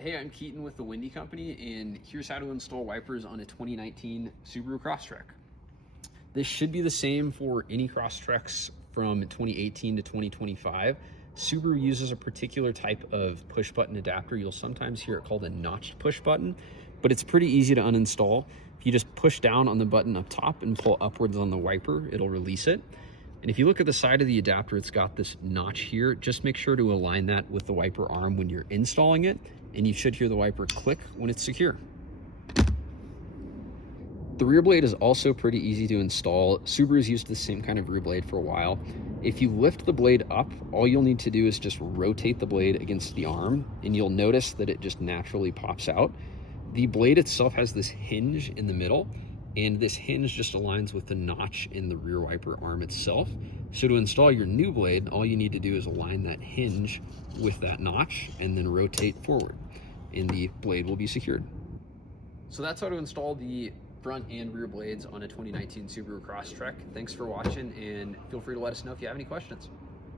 Hey, I'm Keaton with the Windy Company, and here's how to install wipers on a 2019 Subaru Crosstrek. This should be the same for any Crosstreks from 2018 to 2025. Subaru uses a particular type of push button adapter. You'll sometimes hear it called a notched push button, but it's pretty easy to uninstall. If you just push down on the button up top and pull upwards on the wiper, it'll release it. And if you look at the side of the adapter, it's got this notch here. Just make sure to align that with the wiper arm when you're installing it, and you should hear the wiper click when it's secure. The rear blade is also pretty easy to install. Subaru's used the same kind of rear blade for a while. If you lift the blade up, all you'll need to do is just rotate the blade against the arm, and you'll notice that it just naturally pops out. The blade itself has this hinge in the middle, and this hinge just aligns with the notch in the rear wiper arm itself. So to install your new blade, all you need to do is align that hinge with that notch and then rotate forward, and the blade will be secured. So that's how to install the front and rear blades on a 2019 Subaru Crosstrek. Thanks for watching, and feel free to let us know if you have any questions.